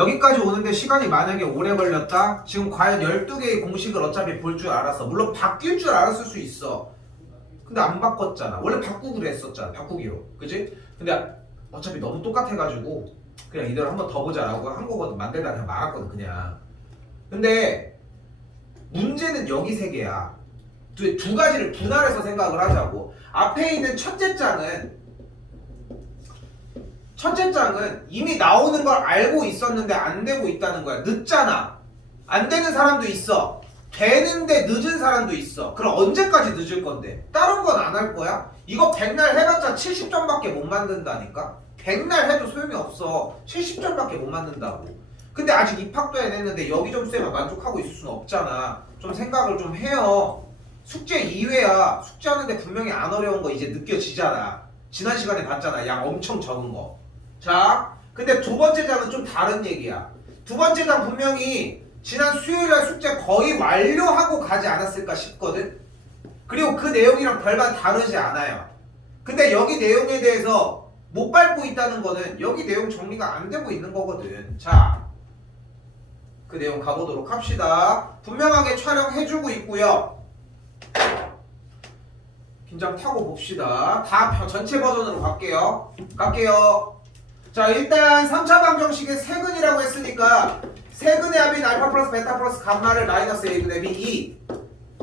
여기까지 오는데 시간이 만약에 오래 걸렸다? 지금 과연 12개의 공식을 어차피 볼 줄 알았어. 물론 바뀔 줄 알았을 수 있어. 근데 안 바꿨잖아. 원래 바꾸기로 했었잖아. 바꾸기로. 그치? 근데 어차피 너무 똑같아가지고 그냥 이대로 한번 더 보자라고 한 거거든. 만들다 그냥 말았거든 그냥. 근데 문제는 여기 세 개야. 두 가지를 분할해서 생각을 하자고. 앞에 있는 첫째 장은 이미 나오는 걸 알고 있었는데 안 되고 있다는 거야. 늦잖아. 안 되는 사람도 있어. 되는데 늦은 사람도 있어. 그럼 언제까지 늦을 건데? 다른 건 안 할 거야? 이거 백날 해봤자 70점밖에 못 만든다니까? 백날 해도 소용이 없어. 70점밖에 못 만든다고. 근데 아직 입학도 해냈는데 여기 점수에만 만족하고 있을 수는 없잖아. 좀 생각을 좀 해요. 숙제 2회야. 숙제하는데 분명히 안 어려운 거 이제 느껴지잖아. 지난 시간에 봤잖아. 양 엄청 적은 거. 자, 근데 두 번째 장은 좀 다른 얘기야. 두 번째 장 분명히 지난 수요일날 숙제 거의 완료하고 가지 않았을까 싶거든. 그리고 그 내용이랑 별반 다르지 않아요. 근데 여기 내용에 대해서 못 밟고 있다는 거는 여기 내용 정리가 안 되고 있는 거거든. 자, 그 내용 가보도록 합시다. 분명하게 촬영해주고 있고요. 긴장 타고 봅시다. 다 전체 버전으로 갈게요. 자, 일단 3차 방정식의 세근이라고 했으니까 세근의 합인 알파 플러스 베타 플러스 감마를 마이너스 a분의 b 2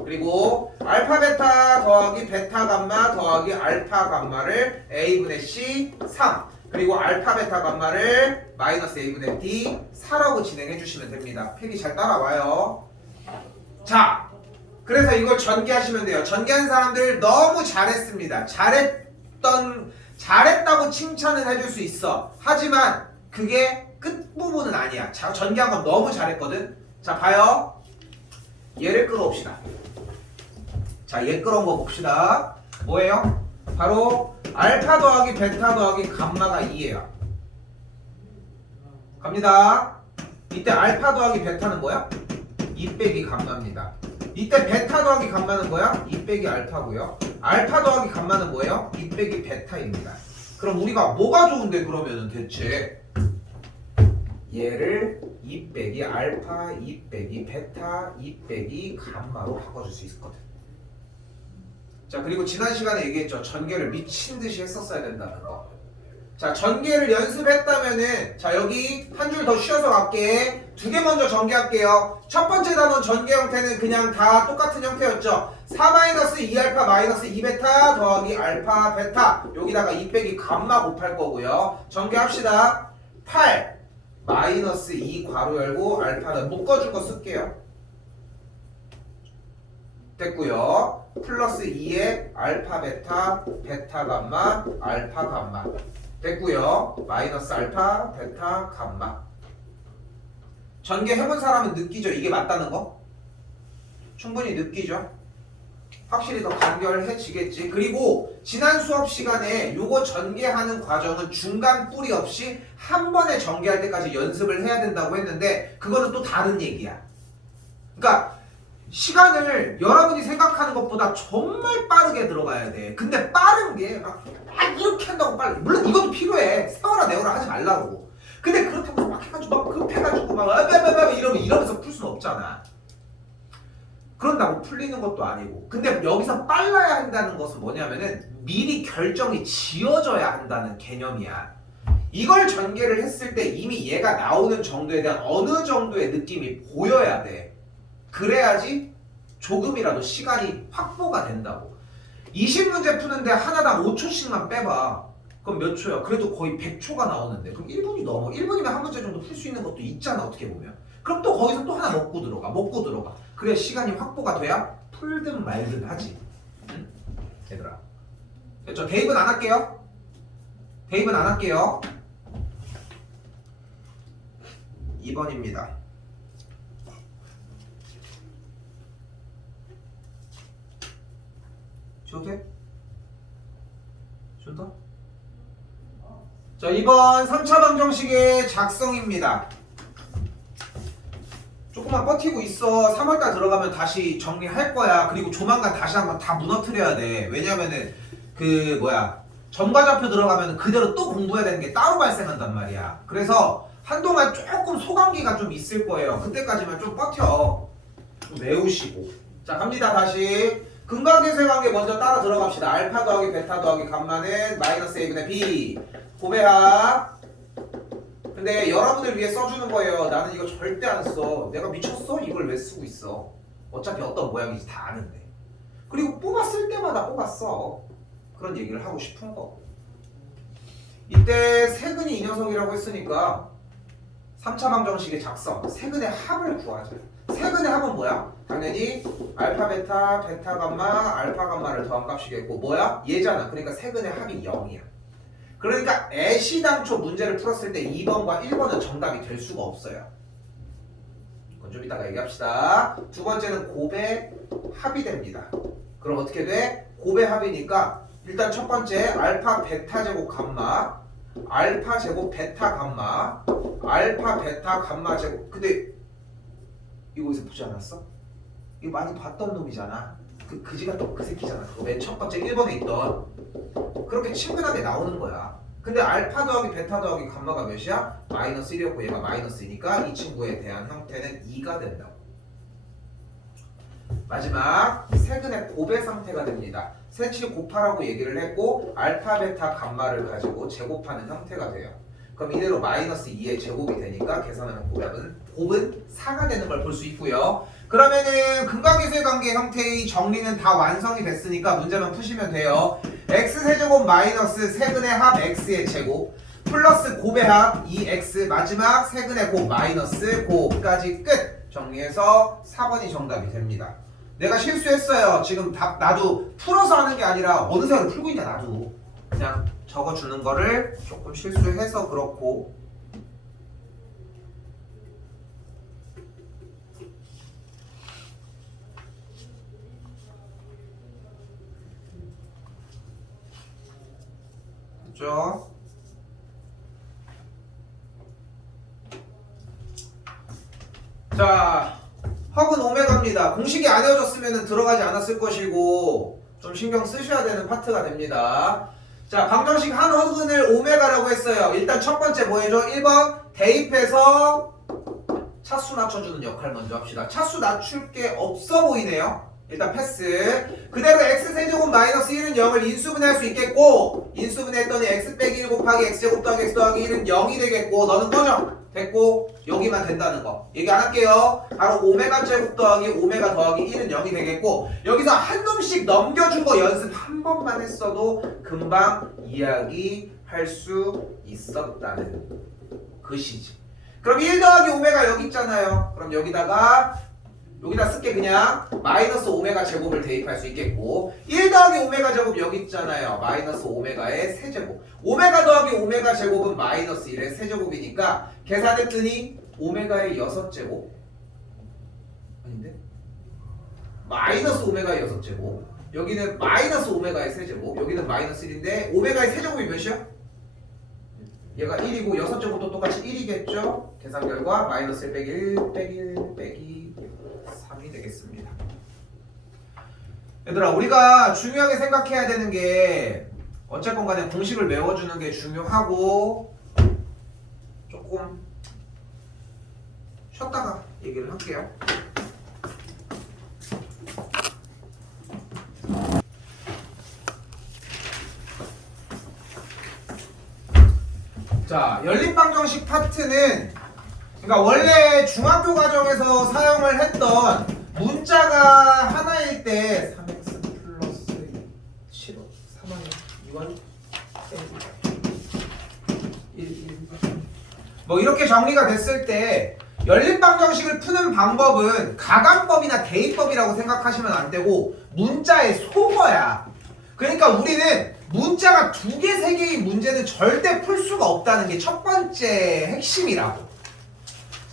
그리고 알파 베타 더하기 베타 감마 더하기 알파 감마를 a분의 c 3 그리고 알파 베타 감마를 마이너스 a분의 d 4라고 진행해 주시면 됩니다. 필기 잘 따라와요. 자, 그래서 이걸 전개하시면 돼요. 전개한 사람들 너무 잘했습니다. 잘했다고 칭찬은 해줄 수 있어. 하지만 그게 끝부분은 아니야. 자, 전개한 건 너무 잘했거든. 자, 봐요. 얘를 끌어옵시다. 자, 얘 끌어온 거 봅시다. 뭐예요? 바로 알파 더하기 베타 더하기 감마가 2예요. 갑니다. 이때 알파 더하기 베타는 뭐야? 2 빼기 감마입니다. 이때 베타 더하기 감마는 뭐야? 2 빼기 알파고요. 알파 더하기 감마는 뭐예요? 2 빼기 베타입니다. 그럼 우리가 뭐가 좋은데 그러면은 대체 얘를 2 빼기 알파, 2 빼기 베타, 2 빼기 감마로 바꿔줄 수 있거든. 자, 그리고 지난 시간에 얘기했죠. 전개를 미친 듯이 했었어야 된다는 거. 자, 전개를 연습했다면은 자, 여기 한 줄 더 쉬어서 갈게. 두 개 먼저 전개할게요. 첫 번째 단원 전개 형태는 그냥 다 똑같은 형태였죠. 4-2알파 2베타 더하기 알파 베타 여기다가 2 빼기 감마 곱할 거고요. 전개합시다. 8 마이너스 2 괄호 열고 알파는 묶어줄 거 쓸게요. 됐고요. 플러스 2에 알파 베타 베타 감마 알파 감마 됐고요. 마이너스 알파 베타 감마. 전개 해본 사람은 느끼죠? 이게 맞다는 거? 충분히 느끼죠? 확실히 더 간결해지겠지. 그리고 지난 수업 시간에 요거 전개하는 과정은 중간 뿌리 없이 한 번에 전개할 때까지 연습을 해야 된다고 했는데 그거는 또 다른 얘기야. 그러니까 시간을 여러분이 생각하는 것보다 정말 빠르게 들어가야 돼. 근데 빠른 게 막 이렇게 한다고 빨리. 물론 이것도 필요해. 세워라 내워라 하지 말라고. 근데 그렇다고 막 해가지고 막 급해가지고 막 이러면서 풀 수는 없잖아. 그런다고 풀리는 것도 아니고. 근데 여기서 빨라야 한다는 것은 뭐냐면은 미리 결정이 지어져야 한다는 개념이야. 이걸 전개를 했을 때 이미 얘가 나오는 정도에 대한 어느 정도의 느낌이 보여야 돼. 그래야지 조금이라도 시간이 확보가 된다고. 20문제 푸는데 하나당 5초씩만 빼봐. 그럼 몇 초야? 그래도 거의 100초가 나오는데 그럼 1분이 넘어. 1분이면 한 문제 정도 풀 수 있는 것도 있잖아 어떻게 보면. 그럼 또 거기서 또 하나 먹고 들어가. 그래 시간이 확보가 돼야 풀든 말든 하지. 응? 얘들아 됐죠? 대입은 안 할게요. 2번입니다. 줘도 돼? 준다? 자, 2번 3차 방정식의 작성입니다. 조금만 버티고 있어. 3월달 들어가면 다시 정리할 거야. 그리고 조만간 다시 한번 다 무너뜨려야 돼. 왜냐면은 점과좌표 들어가면 그대로 또 공부해야 되는 게 따로 발생한단 말이야. 그래서 한동안 조금 소감기가 좀 있을 거예요. 그때까지만 좀 버텨. 좀 외우시고. 자, 갑니다. 다시. 근각계수의 관계 먼저 따라 들어갑시다. 알파 더하기 베타 더하기 감마는 마이너스 a분의 b. 고배합. 근데 여러분을 위해 써주는 거예요. 나는 이거 절대 안 써. 내가 미쳤어? 이걸 왜 쓰고 있어? 어차피 어떤 모양인지 다 아는데. 그리고 뽑았을 때마다 뽑았어. 그런 얘기를 하고 싶은 거. 이때 세근이 이 녀석이라고 했으니까 3차 방정식의 작성, 세근의 합을 구하자. 세근의 합은 뭐야? 당연히 알파 베타, 베타 감마, 알파 감마를 더한 값이겠고 뭐야? 얘잖아. 그러니까 세근의 합이 0이야. 그러니까 애시당초 문제를 풀었을 때 2번과 1번은 정답이 될 수가 없어요. 그건 좀 이따가 얘기합시다. 두 번째는 곱의 합이 됩니다. 그럼 어떻게 돼? 곱의 합이니까 일단 첫 번째 알파 베타 제곱 감마, 알파 제곱 베타 감마, 알파 베타 감마 제곱. 근데 이거 어디서 보지 않았어? 이거 많이 봤던 놈이잖아. 그 그지가 또 그 새끼잖아. 그거 맨 첫 번째 1번에 있던. 그렇게 친근하게 나오는 거야. 근데 알파 더하기 베타 더하기 감마가 몇이야? 마이너스 1이었고 얘가 마이너스이니까 이 친구에 대한 형태는 2가 된다고. 마지막 세근의 곱의 상태가 됩니다. 셋이 곱하라고 얘기를 했고 알파 베타 감마를 가지고 제곱하는 형태가 돼요. 그럼 이대로 마이너스 2의 제곱이 되니까 계산하면 곱은 4가 되는 걸 볼 수 있고요. 그러면은 근각계수의 관계 형태의 정리는 다 완성이 됐으니까 문제만 푸시면 돼요. x세제곱 마이너스 세근의 합 x의 제곱 플러스 곱의 합 2x 마지막 세근의 곱 마이너스 곱까지 끝 정리해서 4번이 정답이 됩니다. 내가 실수했어요. 지금 답 나도 풀어서 하는 게 아니라 어느새로 풀고 있냐 나도. 그냥 적어주는 거를 조금 실수해서 그렇고. 그렇죠? 자, 헉은 오메가입니다. 공식이 안 외워졌으면 들어가지 않았을 것이고 좀 신경 쓰셔야 되는 파트가 됩니다. 자, 방정식 한 헉은을 오메가라고 했어요. 일단 첫 번째 뭐 해줘? 1번 대입해서 차수 낮춰주는 역할 먼저 합시다. 차수 낮출 게 없어 보이네요. 일단 패스. 그대로 x세제곱 마이너스 1은 0을 인수분해할 수 있겠고 인수분해했더니 x 빼기 1 곱하기 x제곱 더하기 x 더하기 1은 0이 되겠고 너는 꺼져. 됐고 여기만 된다는 거 얘기 안 할게요. 바로 오메가 제곱 더하기 오메가 더하기 1은 0이 되겠고 여기서 한 놈씩 넘겨준 거 연습 한 번만 했어도 금방 이야기할 수 있었다는 것이지. 그럼 1 더하기 오메가 여기 있잖아요. 그럼 여기다 쓸게 그냥 마이너스 오메가 제곱을 대입할 수 있겠고 1 더하기 오메가 제곱 여기 있잖아요. 마이너스 오메가의 세제곱. 오메가 더하기 오메가 제곱은 마이너스 1의 세제곱이니까 계산했더니 오메가의 6제곱 아닌데? 마이너스 오메가의 6제곱 여기는 마이너스 오메가의 세제곱 여기는 마이너스 1인데 오메가의 세제곱이 몇이야? 얘가 1이고 6제곱도 똑같이 1이겠죠? 계산 결과 마이너스 1 빼기 1 빼기 1 빼기 3이 되겠습니다. 얘들아 우리가 중요하게 생각해야 되는 게 어쨌건 간에 공식을 외워주는 게 중요하고 조금 쉬었다가 얘기를 할게요. 자, 연립방정식 파트는 그러니까 원래 중학교 과정에서 사용을 했던 문자가 하나일 때 3x 플러스 7호 3원 2원 1 뭐 이렇게 정리가 됐을 때 연립방정식을 푸는 방법은 가강법이나 대입법이라고 생각하시면 안 되고 문자의 속어야. 그러니까 우리는 문자가 2개, 3개의 문제는 절대 풀 수가 없다는 게 첫 번째 핵심이라고.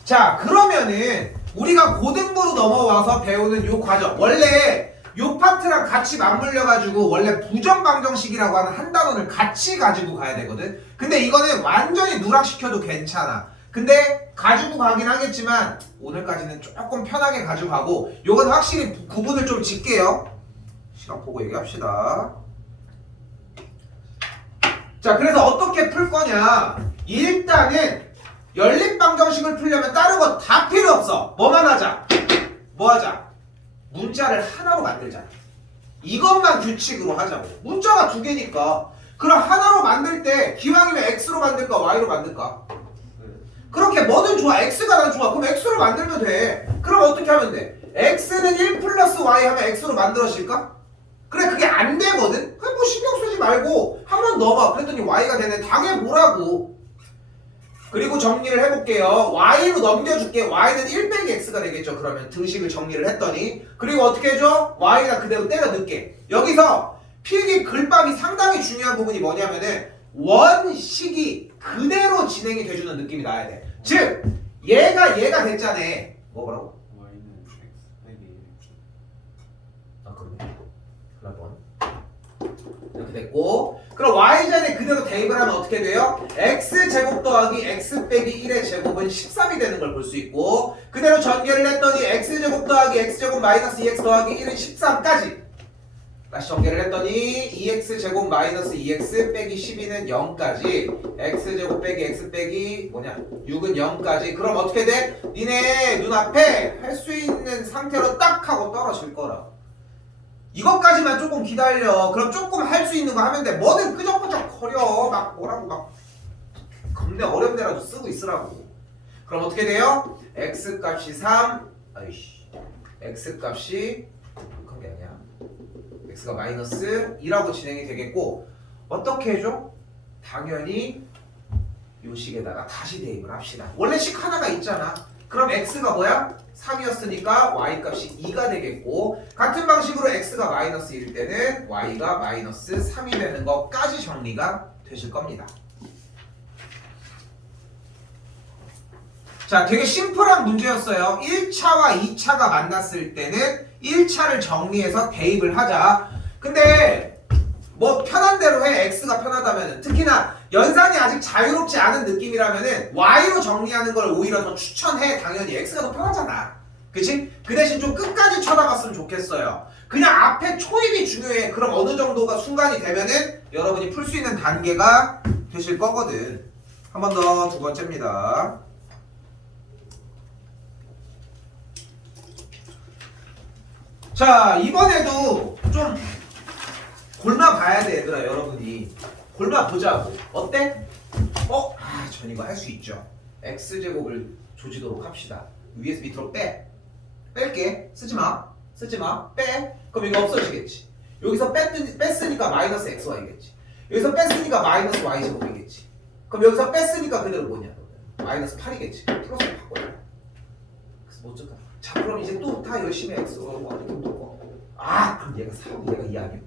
자, 그러면은 우리가 고등부로 넘어와서 배우는 요 과정 원래 요 파트랑 같이 맞물려가지고 원래 부정방정식이라고 하는 한 단원을 같이 가지고 가야 되거든. 근데 이거는 완전히 누락시켜도 괜찮아. 근데 가지고 가긴 하겠지만 오늘까지는 조금 편하게 가지고 가고 요건 확실히 구분을 좀 짓게요. 시간 보고 얘기합시다. 자, 그래서 어떻게 풀 거냐. 일단은 연립방정식을 풀려면 다른 거 다 필요 없어. 뭐만 하자? 뭐 하자? 문자를 하나로 만들자. 이것만 규칙으로 하자고. 문자가 두 개니까. 그럼 하나로 만들 때 기왕이면 x로 만들까 y로 만들까? 그렇게 뭐든 좋아. x가 난 좋아. 그럼 x로 만들면 돼. 그럼 어떻게 하면 돼? x는 1 플러스 y 하면 x로 만들어질까? 그래 그게 안 되거든? 그냥 뭐 신경 쓰지 말고 한 번 넣어봐. 그랬더니 y가 되네. 당해보라고. 그리고 정리를 해볼게요. y로 넘겨줄게. y는 1 빼기 x가 되겠죠. 그러면 등식을 정리를 했더니. 그리고 어떻게 해줘? y가 그대로 때려 넣게. 여기서 필기 글밥이 상당히 중요한 부분이 뭐냐면은 원식이 그대로 진행이 돼주는 느낌이 나야 돼. 즉 얘가 됐잖아. 뭐라고? y는 x 빼기 아 그러네. 큰일 뻔. 이렇게 됐고 그럼 y좌에 그대로 대입을 하면 어떻게 돼요? x제곱 더하기 x 빼기 1의 제곱은 13이 되는 걸 볼 수 있고 그대로 전개를 했더니 x제곱 더하기 x제곱 마이너스 2x 더하기 1은 13까지 다시 전개를 했더니 2x제곱 마이너스 2x 빼기 12는 0까지 x제곱 빼기 x 빼기 뭐냐 6은 0까지 그럼 어떻게 돼? 니네 눈앞에 할 수 있는 상태로 딱 하고 떨어질 거라. 이것까지만 조금 기다려. 그럼 조금 할 수 있는 거 하면 돼. 뭐든 끄적끄적 거려. 막 뭐라고 막 겁내 어려운 데라도 쓰고 있으라고. 그럼 어떻게 돼요? x값이 3 아이씨 x값이 그런 게 아니야. x가 마이너스 2라고 진행이 되겠고 어떻게 해줘? 당연히 요 식에다가 다시 대입을 합시다. 원래 식 하나가 있잖아. 그럼 x가 뭐야? 3이었으니까 y값이 2가 되겠고 같은 방식으로 x가 마이너스 1일 때는 y가 마이너스 3이 되는 것까지 정리가 되실 겁니다. 자, 되게 심플한 문제였어요. 1차와 2차가 만났을 때는 1차를 정리해서 대입을 하자. 근데 뭐 편한 대로 해. x가 편하다면 특히나 연산이 아직 자유롭지 않은 느낌이라면은 y로 정리하는 걸 오히려 더 추천해. 당연히 x가 더 편하잖아. 그치? 그 대신 좀 끝까지 쳐다봤으면 좋겠어요. 그냥 앞에 초입이 중요해. 그럼 어느 정도가 순간이 되면은 여러분이 풀 수 있는 단계가 되실 거거든. 한 번 더 두 번째입니다. 자, 이번에도 좀 골라봐야 돼, 얘들아. 여러분이 골라보자고. 어때? 전 이거 할 수 있죠. x제곱을 조지도록 합시다. 위에서 밑으로 뺄게. 쓰지마. 빼. 그럼 이거 없어지겠지. 여기서 뺐으니까 마이너스 xy겠지. 여기서 뺐으니까 마이너스 y제곱이겠지. 그럼 여기서 뺐으니까 그대로 뭐냐? 마이너스 8이겠지. 플러스로 바꿔야 돼. 그래서 뭐 어쩌다. 자, 그럼 이제 또 다 열심히 x로 이렇게 묶어. 그럼 얘가 4고 얘가 2 아니야?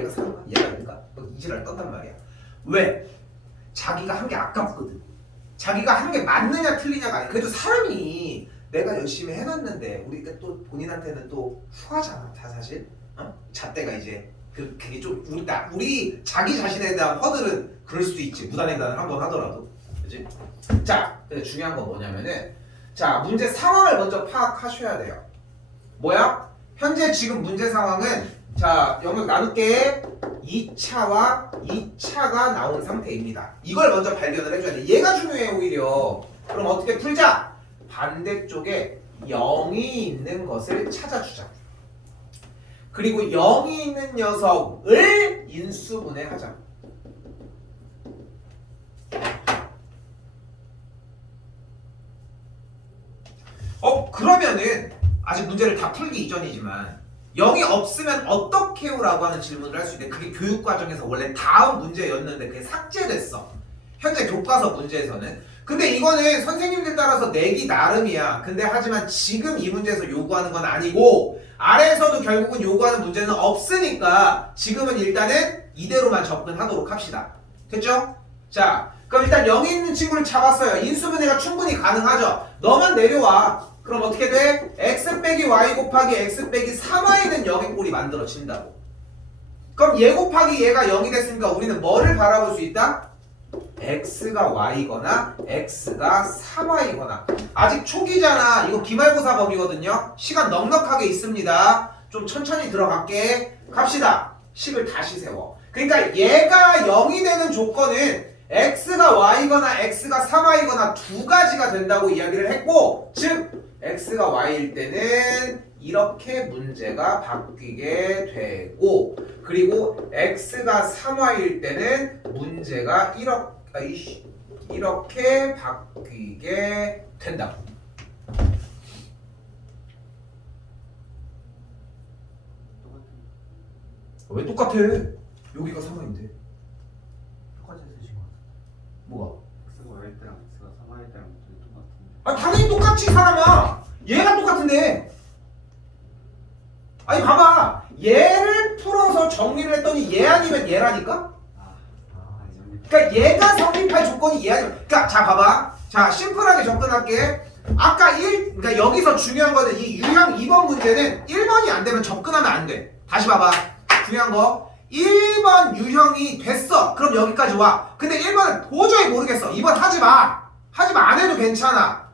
얘가 3가? 얘가 2가? 뭐 이지랄 떤단 말이야. 왜? 자기가 한 게 아깝거든. 자기가 한 게 맞느냐 틀리냐가 아니야. 그래도 사람이 내가 열심히 해놨는데 우리가 또 본인한테는 또 후하잖아. 다 사실. 잣대가 이제 그게 좀 우리 자기 자신에 대한 허들은 그럴 수도 있지. 무단횡단을 한번 하더라도. 그치? 자, 근데 중요한 건 뭐냐면은 자, 문제 상황을 먼저 파악하셔야 돼요. 뭐야? 현재 지금 문제 상황은 자, 영역 나눌게 2차와 2차가 나온 상태입니다. 이걸 먼저 발견을 해줘야 돼. 얘가 중요해 오히려. 그럼 어떻게 풀자? 반대쪽에 0이 있는 것을 찾아주자. 그리고 0이 있는 녀석을 인수분해하자. 그러면은 아직 문제를 다 풀기 이전이지만 0이 없으면 어떻게요? 라고 하는 질문을 할 수 있는데 그게 교육과정에서 원래 다음 문제였는데 그게 삭제됐어. 현재 교과서 문제에서는. 근데 이거는 선생님들 따라서 내기 나름이야. 근데 하지만 지금 이 문제에서 요구하는 건 아니고 아래에서도 결국은 요구하는 문제는 없으니까 지금은 일단은 이대로만 접근하도록 합시다. 됐죠? 자, 그럼 일단 0이 있는 친구를 잡았어요. 인수분해가 충분히 가능하죠. 너만 내려와. 그럼 어떻게 돼? x 빼기 y 곱하기 x 빼기 3y는 0의 꼴이 만들어진다고. 그럼 얘 곱하기 얘가 0이 됐으니까 우리는 뭐를 바라볼 수 있다? x가 y거나 x가 3y거나. 아직 초기잖아. 이거 기말고사 범위거든요. 시간 넉넉하게 있습니다. 좀 천천히 들어갈게. 갑시다. 식을 다시 세워. 그러니까 얘가 0이 되는 조건은 x가 y거나 x가 3y거나 두 가지가 된다고 이야기를 했고, 즉 x가 y일 때는 이렇게 문제가 바뀌게 되고, 그리고 x가 3y일 때는 문제가 이렇게 바뀌게 된다. 왜 똑같아? 여기가 3y인데. 똑같이 쓰신 것 같아요. 뭐가? X가 Y일 때랑 X가 3Y일 때랑 되게 똑같은데. 아 당연히 똑같지 사람아. 얘가 똑같은데. 아니 봐봐. 얘를 풀어서 정리를 했더니 얘 아니면 얘라니까? 아니요. 그러니까 얘가 성립할 조건이 얘 아니면. 그러니까 자 봐봐. 자 심플하게 접근할게. 아까 그러니까 여기서 중요한 거는 이 유형 2번 문제는 1번이 안 되면 접근하면 안 돼. 다시 봐봐. 중요한 거. 1번 유형이 됐어. 그럼 여기까지 와. 근데 1번은 도저히 모르겠어. 2번 하지 마. 하지 마. 안 해도 괜찮아.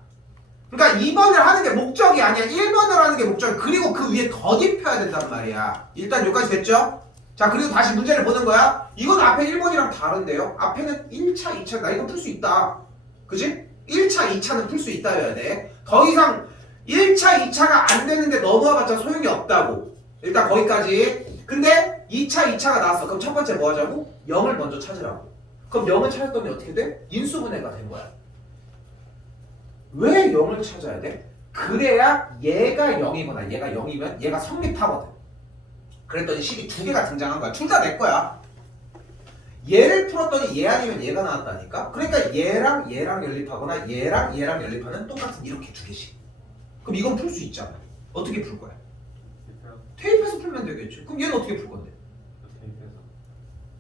그러니까 2번을 하는 게 목적이 아니야. 1번을 하는 게 목적이야. 그리고 그 위에 덧입혀야 된단 말이야. 일단 여기까지 됐죠? 자, 그리고 다시 문제를 보는 거야. 이건 앞에 1번이랑 다른데요. 앞에는 1차, 2차. 나 이거 풀 수 있다. 그지? 1차, 2차는 풀 수 있다 해야 돼. 더 이상 1차, 2차가 안 되는데 넘어와봤자 소용이 없다고. 일단 거기까지. 근데 2차, 2차가 나왔어. 그럼 첫 번째 뭐 하자고? 0을 먼저 찾으라고. 그럼 0을 찾았더니 어떻게 돼? 인수분해가 된 거야. 왜 0을 찾아야 돼? 그래야 얘가 0이거나 얘가 0이면 얘가 성립하거든. 그랬더니 식이 두 개가 등장한 거야. 둘 다 내 거야. 얘를 풀었더니 얘 아니면 얘가 나왔다니까. 그러니까 얘랑 얘랑 연립하거나 얘랑 얘랑 연립하는 똑같은 이렇게 두 개씩. 그럼 이건 풀 수 있잖아. 어떻게 풀 거야? 테이프에서 풀면 되겠지. 그럼 얘는 어떻게 풀 건데?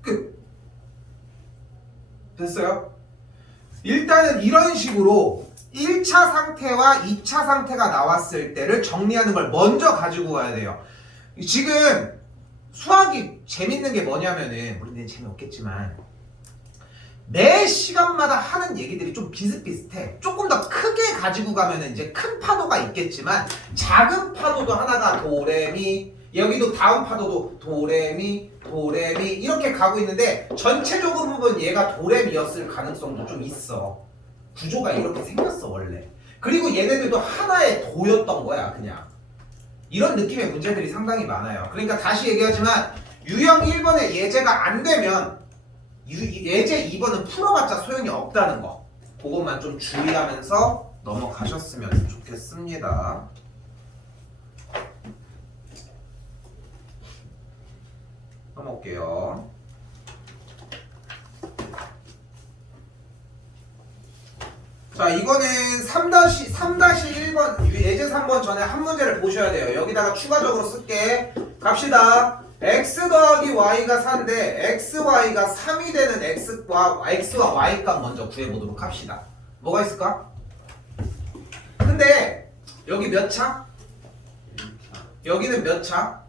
끝. 됐어요? 일단은 이런 식으로 1차 상태와 2차 상태가 나왔을 때를 정리하는 걸 먼저 가지고 가야 돼요. 지금 수학이 재밌는 게 뭐냐면은, 물론 내가 재미없겠지만 매 시간마다 하는 얘기들이 좀 비슷비슷해. 조금 더 크게 가지고 가면은 이제 큰 파도가 있겠지만 작은 파도도 하나가 도레미, 여기도 다음 파도도 도레미 도레미 이렇게 가고 있는데 전체적으로 보면 얘가 도레미였을 가능성도 좀 있어. 구조가 이렇게 생겼어 원래. 그리고 얘네들도 하나의 도였던 거야 그냥. 이런 느낌의 문제들이 상당히 많아요. 그러니까 다시 얘기하지만 유형 1번의 예제가 안 되면 예제 2번은 풀어봤자 소용이 없다는 거. 그것만 좀 주의하면서 넘어가셨으면 좋겠습니다. 넘어올게요. 자, 이거는 3-1번 예제 3번 전에 한 문제를 보셔야 돼요. 여기다가 추가적으로 쓸게. 갑시다. x 더하기 y가 4인데 xy가 3이 되는 x와 y 값 먼저 구해보도록 합시다. 뭐가 있을까? 근데 여기 몇 차? 1차. 여기는 몇 차?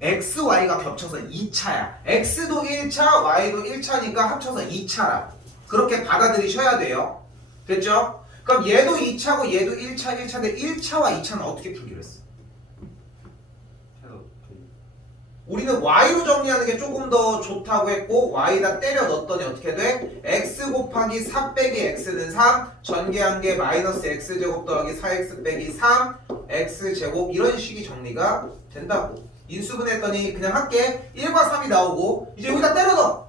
2차. xy가 겹쳐서 2차야. x도 1차, y도 1차니까 합쳐서 2차라. 그렇게 받아들이셔야 돼요. 됐죠? 그럼 얘도 2차고 얘도 1차, 1차인데 1차와 2차는 어떻게 풀기로 했어? 우리는 y로 정리하는 게 조금 더 좋다고 했고 y다 때려 넣었더니 어떻게 돼? x 곱하기 4 빼기 x는 3 전개한 게 마이너스 x제곱 더하기 4x 빼기 3 x제곱 이런 식이 정리가 된다고. 인수분해했더니 그냥 할게. 1과 3이 나오고 이제 여기다 때려 넣어.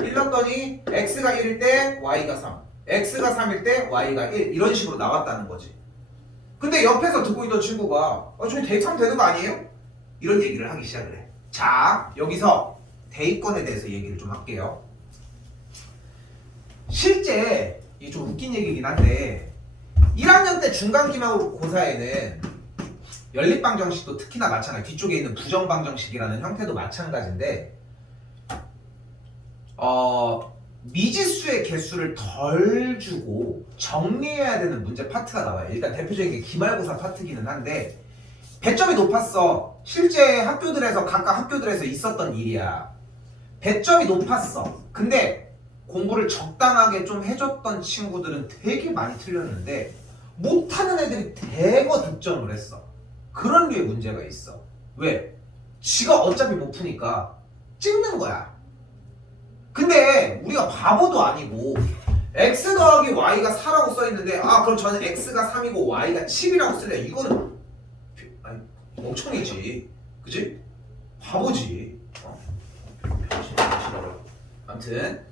1 넣었더니 x가 1일 때 y가 3 x가 3일 때 y가 1 이런 식으로 나왔다는 거지. 근데 옆에서 듣고 있던 친구가 저희 대입하면 되는 거 아니에요? 이런 얘기를 하기 시작을 해. 자, 여기서 대입권에 대해서 얘기를 좀 할게요. 실제 이게 좀 웃긴 얘기긴 한데 1학년 때 중간기말고사에는 연립방정식도 특히나 마찬가지, 뒤쪽에 있는 부정방정식이라는 형태도 마찬가지인데 미지수의 개수를 덜 주고 정리해야 되는 문제 파트가 나와요. 일단 대표적인 게 기말고사 파트기는 한데 배점이 높았어. 실제 학교들에서 각각 학교들에서 있었던 일이야. 배점이 높았어. 근데 공부를 적당하게 좀 해줬던 친구들은 되게 많이 틀렸는데 못하는 애들이 대거 득점을 했어. 그런 류의 문제가 있어. 왜? 지가 어차피 못 푸니까 찍는 거야. 근데 우리가 바보도 아니고 x 더하기 y가 4라고 써있는데 아 그럼 저는 x가 3이고 y가 7이라고 쓸래. 이거는 아니, 멍청이지. 그치? 바보지. 아무튼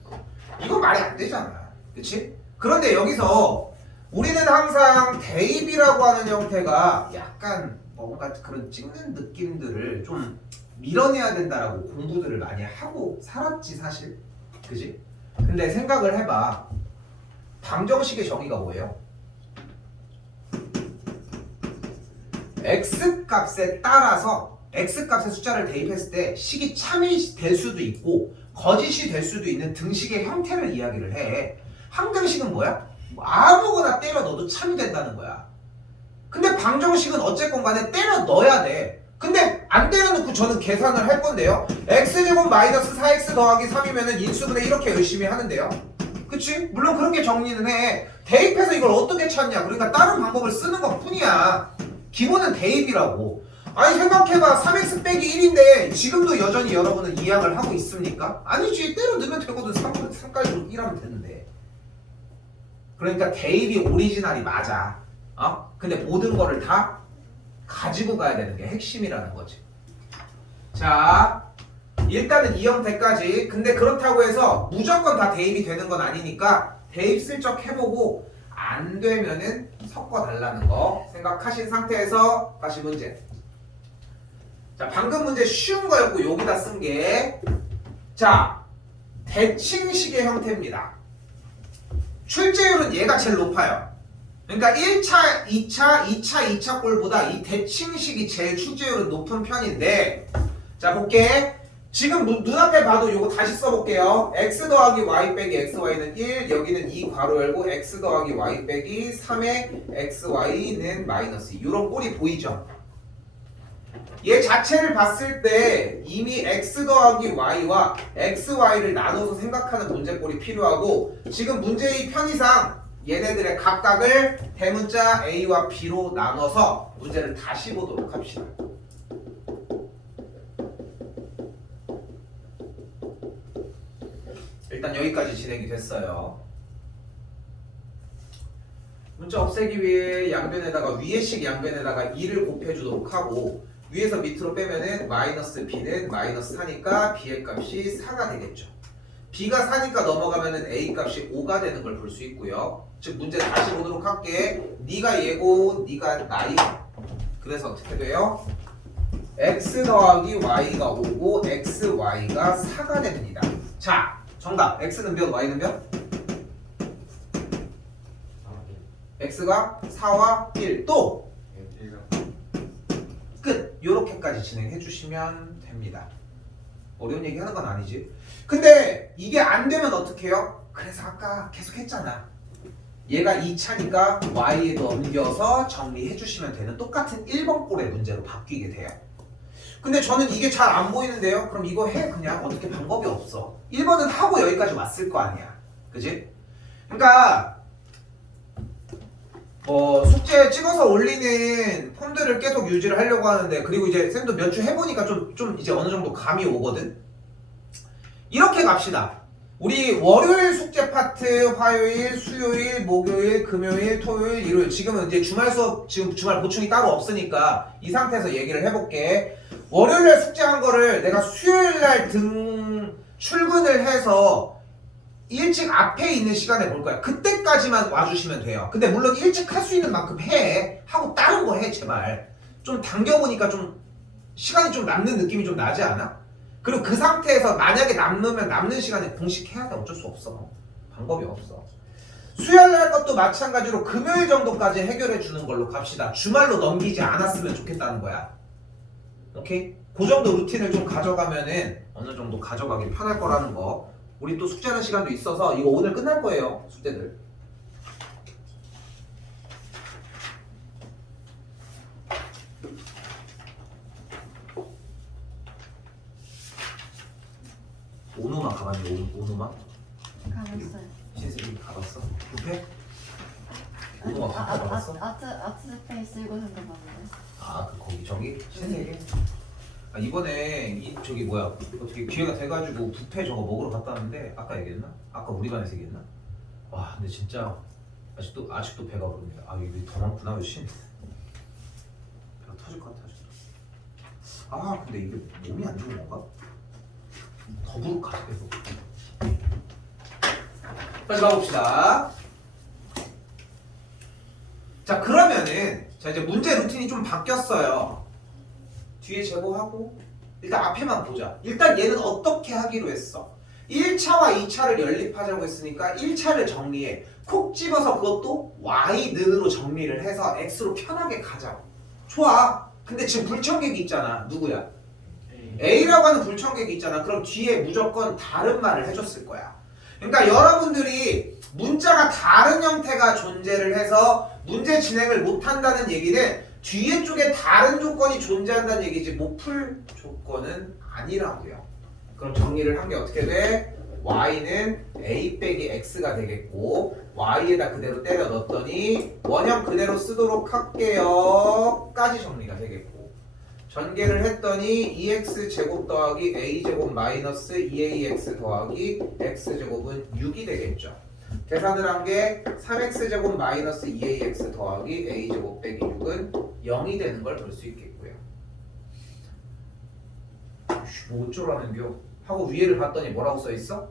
이건 말이 안 되잖아. 그치? 그런데 여기서 우리는 항상 대입이라고 하는 형태가 약간 뭔가 그런 찍는 느낌들을 좀 밀어내야 된다라고 공부들을 많이 하고 살았지 사실. 그지? 근데 생각을 해봐. 방정식의 정의가 뭐예요? x값에 따라서 x값의 숫자를 대입했을 때 식이 참이 될 수도 있고 거짓이 될 수도 있는 등식의 형태를 이야기를 해. 항등식은 뭐야? 아무거나 때려 넣어도 참이 된다는 거야. 근데 방정식은 어쨌건 간에 때려 넣어야 돼. 근데 안 때려 넣고 저는 계산을 할 건데요. x제곱 마이너스 4x 더하기 3이면은 인수분해 이렇게 열심히 하는데요. 그치? 물론 그렇게 정리는 해. 대입해서 이걸 어떻게 찾냐? 그러니까 다른 방법을 쓰는 것 뿐이야. 기본은 대입이라고. 아니 생각해봐. 3x 빼기 1인데 지금도 여전히 여러분은 이항을 하고 있습니까? 아니지. 때려 넣으면 되거든. 3까지 1하면 되는데. 그러니까 대입이 오리지널이 맞아. 근데 모든 거를 다 가지고 가야 되는 게 핵심이라는 거지. 자, 일단은 이 형태까지. 근데 그렇다고 해서 무조건 다 대입이 되는 건 아니니까 대입 슬쩍 해보고 안 되면은 섞어달라는 거 생각하신 상태에서 다시 문제. 자, 방금 문제 쉬운 거였고 여기다 쓴 게 자, 대칭식의 형태입니다. 출제율은 얘가 제일 높아요. 그러니까 1차, 2차 꼴보다 이 대칭식이 제일 출제율은 높은 편인데 자 볼게. 지금 눈앞에 봐도 이거 다시 써볼게요. x 더하기 y 빼기 xy는 1 여기는 2 괄호 열고 x 더하기 y 빼기 3의 xy는 마이너스 2 이런 꼴이 보이죠? 얘 자체를 봤을 때 이미 x 더하기 y와 xy를 나눠서 생각하는 문제꼴이 필요하고 지금 문제의 편의상 얘네들의 각각을 대문자 a와 b로 나눠서 문제를 다시 보도록 합시다. 일단 여기까지 진행이 됐어요. 문자 없애기 위해 양변에다가 위의식 양변에다가 2를 곱해주도록 하고 위에서 밑으로 빼면은 마이너스 b는 마이너스 4니까 b의 값이 4가 되겠죠. b가 4니까 넘어가면은 a 값이 5가 되는 걸 볼 수 있고요. 즉 문제 다시 보도록 할게. 네가 얘고 네가 나이. 그래서 어떻게 돼요? x 더하기 y가 5고 xy가 4가 됩니다. 자, 정답. x는 몇, y는 몇? x가 4와 1. 또 끝. 요렇게까지 진행해 주시면 됩니다. 어려운 얘기 하는 건 아니지. 근데 이게 안 되면 어떻게 해요? 그래서 아까 계속 했잖아. 얘가 2차니까 y에 넘겨서 정리해 주시면 되는 똑같은 1번 꼴의 문제로 바뀌게 돼요. 근데 저는 이게 잘 안 보이는데요. 그럼 이거 해. 그냥 어떻게 방법이 없어. 1번은 하고 여기까지 왔을 거 아니야. 그지? 그러니까 숙제 찍어서 올리는 폼들을 계속 유지를 하려고 하는데 그리고 이제 쌤도 몇 주 해보니까 좀 이제 어느 정도 감이 오거든. 이렇게 갑시다. 우리 월요일 숙제 파트, 화요일, 수요일, 목요일, 금요일, 토요일, 일요일. 지금은 이제 주말 수업, 지금 주말 보충이 따로 없으니까 이 상태에서 얘기를 해볼게. 월요일날 숙제한 거를 내가 수요일날 출근을 해서 일찍 앞에 있는 시간에 볼 거야. 그때까지만 와주시면 돼요. 근데 물론 일찍 할 수 있는 만큼 해. 하고 다른 거 해, 제발. 좀 당겨보니까 좀 시간이 좀 남는 느낌이 좀 나지 않아? 그리고 그 상태에서 만약에 남으면 남는 시간에 공식해야 돼. 어쩔 수 없어. 방법이 없어. 수요일 날 것도 마찬가지로 금요일 정도까지 해결해 주는 걸로 갑시다. 주말로 넘기지 않았으면 좋겠다는 거야. 오케이? 그 정도 루틴을 좀 가져가면은 어느 정도 가져가기 편할 거라는 거. 우리 또 숙제하는 시간도 있어서 이거 오늘 끝날 거예요. 숙제들. 오누마 가봤니? 오누마? 가봤어요. 신세계 가봤어? 급해? 오누마 가봤어? 아트 스페이스 이곳에서 봤는데. 아, 그 거기 저기 신세계? 아, 이번에 저기 뭐야 어떻게 기회가 돼가지고 뷔페 저거 먹으러 갔다 왔는데 아까 얘기했나? 아까 우리 반에서 얘기했나? 와 근데 진짜 아직도 배가 부릅니다. 아 이게 더 많구나 훨씬. 배가 터질 것 같아 아직도. 아 근데 이게 몸이 안 좋은 건가? 더 부룩하지 계속. 다시 가봅시다. 자 그러면은 자 이제 문제 루틴이 좀 바뀌었어요. 뒤에 제거하고 일단 앞에만 보자. 일단 얘는 어떻게 하기로 했어? 1차와 2차를 연립하자고 했으니까 1차를 정리해. 콕 집어서 그것도 y는으로 정리를 해서 x로 편하게 가자고. 좋아. 근데 지금 불청객이 있잖아. 누구야? A라고 하는 불청객이 있잖아. 그럼 뒤에 무조건 다른 말을 해줬을 거야. 그러니까 여러분들이 문자가 다른 형태가 존재를 해서 문제 진행을 못한다는 얘기는 뒤에 쪽에 다른 조건이 존재한다는 얘기지 못 풀 조건은 아니라고요. 그럼 정리를 한 게 어떻게 돼? y는 a 빼기 x가 되겠고 y에다 그대로 때려 넣었더니 원형 그대로 쓰도록 할게요 까지 정리가 되겠고 전개를 했더니 2x 제곱 더하기 a 제곱 마이너스 2ax 더하기 x 제곱은 6이 되겠죠. 계산을 한 게 3x 제곱 마이너스 2ax 더하기 a 제곱 빼기 6은 0이 되는 걸 볼 수 있겠고요. 뭐 어쩌라는겨? 하고 위에를 봤더니 뭐라고 써 있어?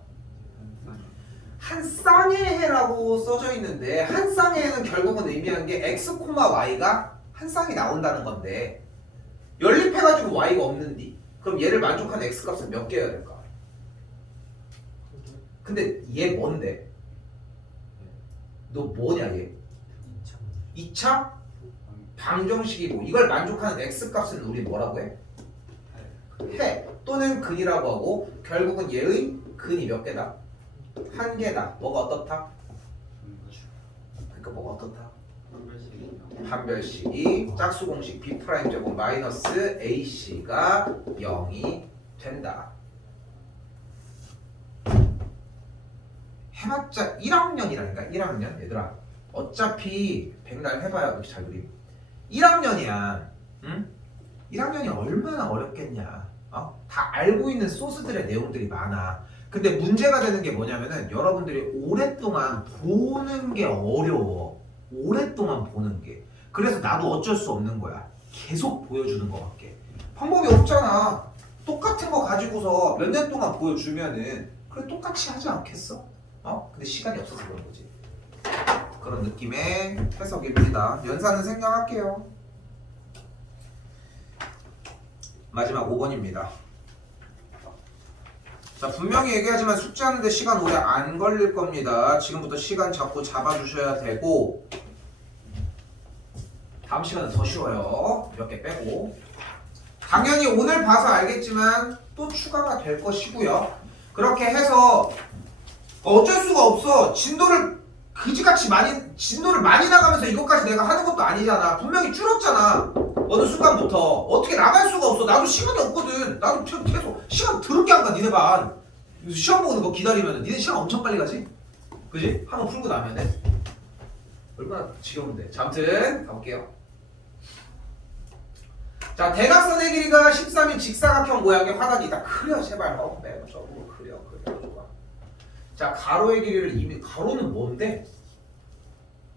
한 쌍의 해라고 써져 있는데 한 쌍의 해는 결국은 의미하는 게 x, y가 한 쌍이 나온다는 건데 연립해가지고 y가 없는디? 그럼 얘를 만족한 x 값은 몇 개여야 될까? 근데 얘 뭔데? 너 뭐냐 얘? 2차? 방정식이고 이걸 만족하는 x 값은 우리 뭐라고 해? 해 또는 근이라고 하고 결국은 얘의 근이 몇 개다? 한 개다. 뭐가 어떻다? 그러니까 뭐가 어떻다? 판별식이 짝수공식 b' 제곱 마이너스 ac가 0이 된다. 해봤자 1학년이라니까 1학년 얘들아 어차피 백날 해봐야 그렇게 잘 그림 1학년이야 응? 1학년이 얼마나 어렵겠냐 다 알고 있는 소스들의 내용들이 많아. 근데 문제가 되는 게 뭐냐면은 여러분들이 오랫동안 보는 게 어려워. 오랫동안 보는 게 그래서 나도 어쩔 수 없는 거야. 계속 보여주는 거밖에 방법이 없잖아. 똑같은 거 가지고서 몇 년 동안 보여주면은 그래 똑같이 하지 않겠어? 근데 시간이 없어서 그런 거지. 그런 느낌의 해석입니다. 연산은 생략할게요. 마지막 5번입니다. 자 분명히 얘기하지만 숙제하는데 시간 오래 안 걸릴 겁니다. 지금부터 시간 자꾸 잡아주셔야 되고 다음 시간은 더 쉬워요. 몇 개 빼고 당연히 오늘 봐서 알겠지만 또 추가가 될 것이고요. 그렇게 해서 어쩔 수가 없어. 진도를 많이 나가면서 이것까지 내가 하는 것도 아니잖아. 분명히 줄었잖아. 어느 순간부터 어떻게 나갈 수가 없어. 나도 시간이 없거든. 나도 계속 시간 더럽게 안 가. 니네 반 시험 보는 거 기다리면 니네 시간 엄청 빨리 가지. 그지? 한번 풀고 나면은 얼마나 지겨운데. 자, 아무튼 가볼게요. 자 대각선의 길이가 13인 직사각형 모양의 화단이다. 그려 제발. 맨 저으로 그려 좋아. 자 가로의 길이를 이미 가로는 뭔데?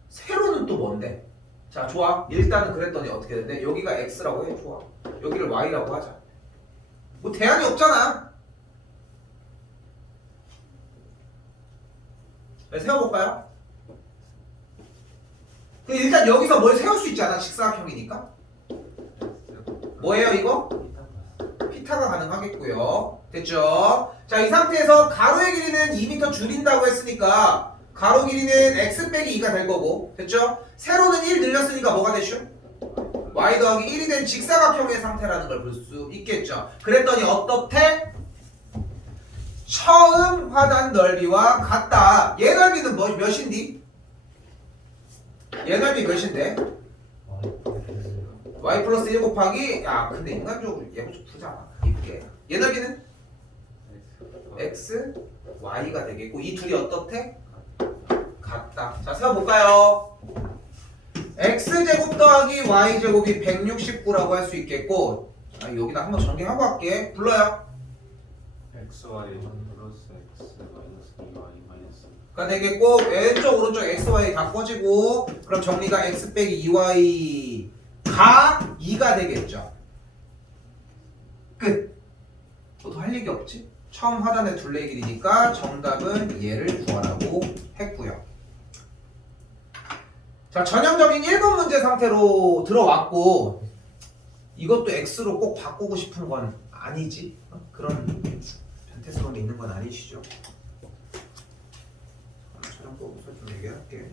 세로는 또 뭔데? 자 좋아. 일단은 그랬더니 어떻게 된대? 여기가 x라고 해. 좋아. 여기를 y라고 하자. 뭐 대안이 없잖아. 네, 세워볼까요? 일단 여기서 뭘 세울 수 있잖아. 직사각형이니까. 뭐예요 이거? 피타가 가능하겠고요. 됐죠? 자 이 상태에서 가로의 길이는 2m 줄인다고 했으니까 가로 길이는 x 빼기 2가 될 거고 됐죠? 세로는 1 늘렸으니까 뭐가 되죠? y 더하기 1이 된 직사각형의 상태라는 걸 볼 수 있겠죠. 그랬더니 어떻대? 처음 화단 넓이와 같다. 얘 넓이는 몇인디? 얘 넓이 몇인데? y 플러스 1 곱하기 야 근데 인간적으로 얘가 좀 부자잖아. 이게 얘 넓이는? x, y가 되겠고 이 둘이 어떻대? 같다. 자 세워볼까요? x제곱 더하기 y제곱이 169라고 할 수 있겠고 여기다 한번 전개하고 할게. 불러요. XY 플러스 X 마이너스 2Y 마이너스 그러니까 되겠고 왼쪽 오른쪽 XY 다 꺼지고 그럼 정리가 X 빼기 2Y가 2가 되겠죠. 끝. 너도 할 얘기 없지? 처음 하단에 둘레 길이니까 정답은 얘를 구하라고 했고요. 자, 전형적인 1번 문제 상태로 들어왔고 이것도 X로 꼭 바꾸고 싶은 건 아니지. 그런 변태스러움이 있는 건 아니시죠. 촬영 보고서 좀 얘기할게.